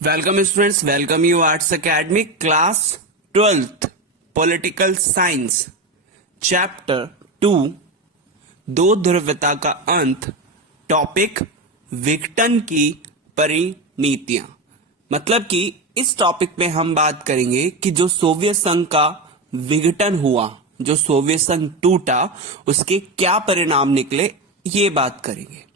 Welcome students, welcome you arts academy class 12th political science chapter 2 दो ध्रुवता का अंत। टॉपिक विघटन की परिणतियां। मतलब कि इस टॉपिक में हम बात करेंगे कि जो सोवियत संघ का विघटन हुआ, जो सोवियत संघ टूटा, उसके क्या परिणाम निकले, ये बात करेंगे।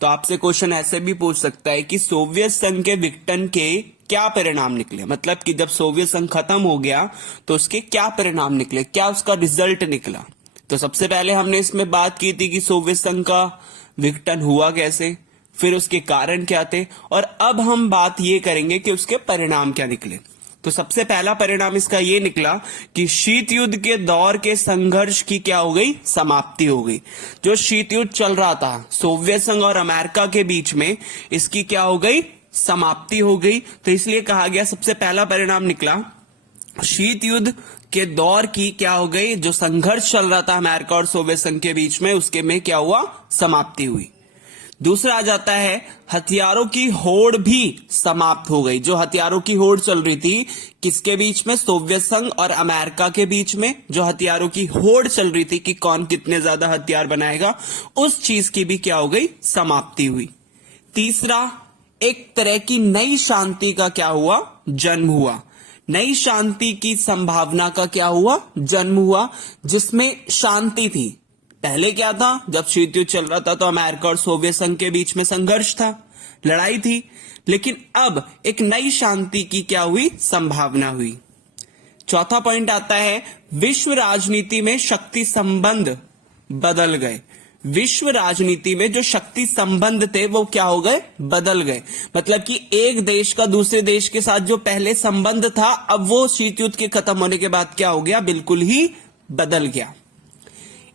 तो आपसे क्वेश्चन ऐसे भी पूछ सकता है कि सोवियत संघ के विघटन के क्या परिणाम निकले। मतलब कि जब सोवियत संघ खत्म हो गया तो उसके क्या परिणाम निकले, क्या उसका रिजल्ट निकला। तो सबसे पहले हमने इसमें बात की थी कि सोवियत संघ का विघटन हुआ कैसे, फिर उसके कारण क्या थे, और अब हम बात ये करेंगे कि उसके परिणाम क्या निकले। तो सबसे पहला परिणाम इसका ये निकला कि शीत युद्ध के दौर के संघर्ष की क्या हो गई, समाप्ति हो गई। जो शीत युद्ध चल रहा था सोवियत संघ और अमेरिका के बीच में, इसकी क्या हो गई, समाप्ति हो गई। तो इसलिए कहा गया सबसे पहला परिणाम निकला शीत युद्ध के दौर की क्या हो गई, जो संघर्ष चल रहा था अमेरिका और सोवियत संघ के बीच में, उसके में क्या हुआ, समाप्ति हुई। दूसरा आ जाता है हथियारों की होड़ भी समाप्त हो गई। जो हथियारों की होड़ चल रही थी किसके बीच में, सोवियत संघ और अमेरिका के बीच में, जो हथियारों की होड़ चल रही थी कि कौन कितने ज्यादा हथियार बनाएगा, उस चीज की भी क्या हो गई, समाप्ति हुई। तीसरा, एक तरह की नई शांति का क्या हुआ, जन्म हुआ। नई शांति की संभावना का क्या हुआ, जन्म हुआ, जिसमें शांति थी। पहले क्या था, जब शीत युद्ध चल रहा था तो अमेरिका और सोवियत संघ के बीच में संघर्ष था, लड़ाई थी, लेकिन अब एक नई शांति की क्या हुई, संभावना हुई। चौथा पॉइंट आता है विश्व राजनीति में शक्ति संबंध बदल गए। विश्व राजनीति में जो शक्ति संबंध थे वो क्या हो गए, बदल गए। मतलब कि एक देश का दूसरे देश के साथ जो पहले संबंध था, अब वो शीत युद्ध के खत्म होने के बाद क्या हो गया, बिल्कुल ही बदल गया।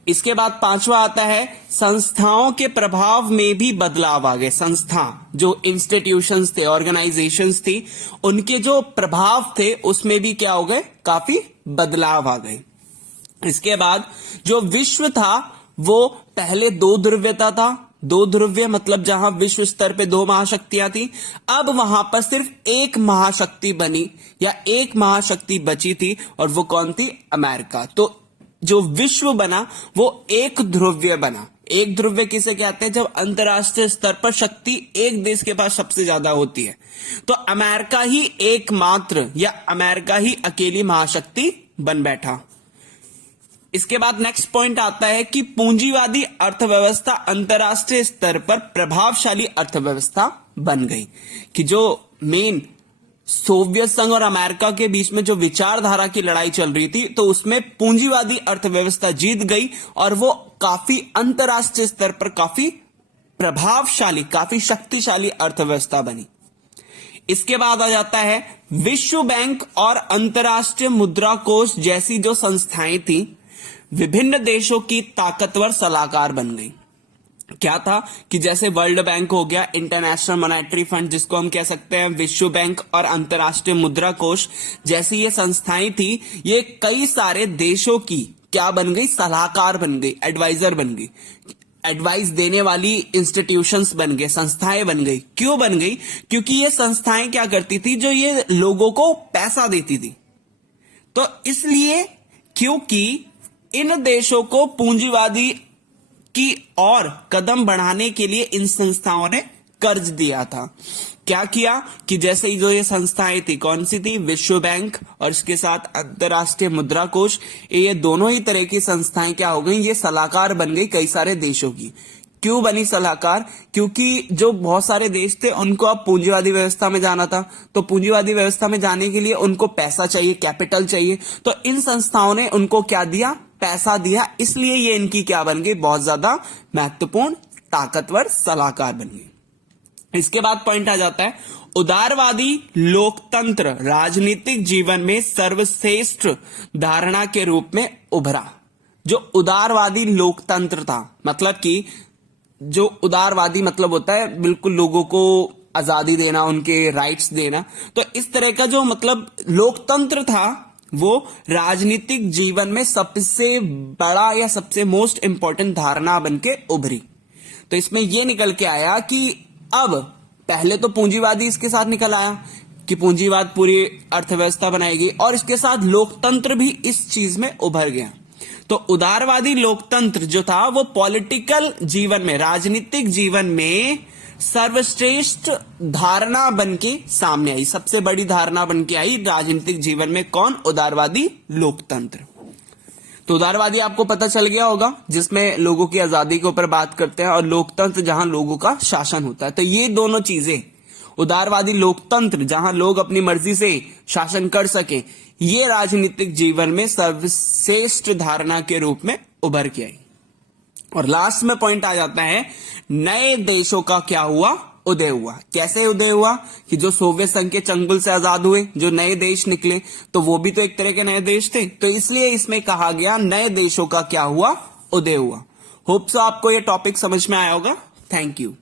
इसके बाद पांचवा आता है संस्थाओं के प्रभाव में भी बदलाव आ गए। संस्था, जो इंस्टीट्यूशंस थे, ऑर्गेनाइजेशंस थी, उनके जो प्रभाव थे उसमें भी क्या हो गए, काफी बदलाव आ गए। इसके बाद जो विश्व था वो पहले दो ध्रुव्यता था। दो ध्रुव्य मतलब जहां विश्व स्तर पे दो महाशक्तियां थी, अब वहां पर सिर्फ एक महाशक्ति बनी या एक महाशक्ति बची थी, और वो कौन थी, अमेरिका। तो जो विश्व बना वो एक ध्रुव्य बना। एक ध्रुव्य किसे कहते हैं, जब अंतरराष्ट्रीय स्तर पर शक्ति एक देश के पास सबसे ज्यादा होती है। तो अमेरिका ही एकमात्र या अमेरिका ही अकेली महाशक्ति बन बैठा। इसके बाद नेक्स्ट पॉइंट आता है कि पूंजीवादी अर्थव्यवस्था अंतरराष्ट्रीय स्तर पर प्रभावशाली अर्थव्यवस्था बन गई। कि जो मेन सोवियत संघ और अमेरिका के बीच में जो विचारधारा की लड़ाई चल रही थी, तो उसमें पूंजीवादी अर्थव्यवस्था जीत गई और वो काफी अंतरराष्ट्रीय स्तर पर काफी प्रभावशाली, काफी शक्तिशाली अर्थव्यवस्था बनी। इसके बाद आ जाता है विश्व बैंक और अंतरराष्ट्रीय मुद्रा कोष जैसी जो संस्थाएं थी, विभिन्न देशों की ताकतवर सलाहकार बन गई। क्या था कि जैसे वर्ल्ड बैंक हो गया, इंटरनेशनल मॉनेटरी फंड जिसको हम कह सकते हैं, विश्व बैंक और अंतरराष्ट्रीय मुद्रा कोष जैसी ये संस्थाएं थी, ये कई सारे देशों की क्या बन गई, सलाहकार बन गई, एडवाइजर बन गई, एडवाइस देने वाली इंस्टीट्यूशंस बन गए, संस्थाएं बन गई। क्यों बन गई, क्योंकि ये संस्थाएं क्या करती थी, जो ये लोगों को पैसा देती थी। तो इसलिए क्योंकि इन देशों को पूंजीवादी की और कदम बढ़ाने के लिए इन संस्थाओं ने कर्ज दिया था। क्या किया कि जैसे जो ये संस्थाएं थी, कौन सी थी, विश्व बैंक और इसके साथ अंतरराष्ट्रीय मुद्रा कोष, ये दोनों ही तरह की संस्थाएं क्या हो गई, ये सलाहकार बन गई कई सारे देशों की। क्यों बनी सलाहकार, क्योंकि जो बहुत सारे देश थे उनको अब पूंजीवादी व्यवस्था में जाना था। तो पूंजीवादी व्यवस्था में जाने के लिए उनको पैसा चाहिए, कैपिटल चाहिए। तो इन संस्थाओं ने उनको क्या दिया, पैसा दिया। इसलिए ये इनकी क्या बन गई, बहुत ज्यादा महत्वपूर्ण ताकतवर सलाहकार बन गई। इसके बाद पॉइंट आ जाता है उदारवादी लोकतंत्र राजनीतिक जीवन में सर्वश्रेष्ठ धारणा के रूप में उभरा। जो उदारवादी लोकतंत्र था, मतलब कि जो उदारवादी मतलब होता है बिल्कुल लोगों को आजादी देना, उनके राइट्स देना। तो इस तरह का जो मतलब लोकतंत्र था, वो राजनीतिक जीवन में सबसे बड़ा या सबसे मोस्ट इंपॉर्टेंट धारणा बन के उभरी। तो इसमें यह निकल के आया कि अब पहले तो पूंजीवादी इसके साथ निकल आया कि पूंजीवाद पूरी अर्थव्यवस्था बनाएगी, और इसके साथ लोकतंत्र भी इस चीज में उभर गया। तो उदारवादी लोकतंत्र जो था वो पॉलिटिकल जीवन में, राजनीतिक जीवन में सर्वश्रेष्ठ धारणा बन के सामने आई, सबसे बड़ी धारणा बन के आई राजनीतिक जीवन में। कौन? उदारवादी लोकतंत्र। तो उदारवादी आपको पता चल गया होगा, जिसमें लोगों की आजादी के ऊपर बात करते हैं, और लोकतंत्र जहां लोगों का शासन होता है। तो ये दोनों चीजें, उदारवादी लोकतंत्र जहां लोग अपनी मर्जी से शासन कर सके, ये राजनीतिक जीवन में सर्वश्रेष्ठ धारणा के रूप में उभर के आई। और लास्ट में पॉइंट आ जाता है, नए देशों का क्या हुआ? उदय हुआ। कैसे उदय हुआ? कि जो सोवियत संघ के चंगुल से आजाद हुए, जो नए देश निकले, तो वो भी तो एक तरह के नए देश थे। तो इसलिए इसमें कहा गया नए देशों का क्या हुआ? उदय हुआ। होप सो आपको ये टॉपिक समझ में आया होगा। Thank you.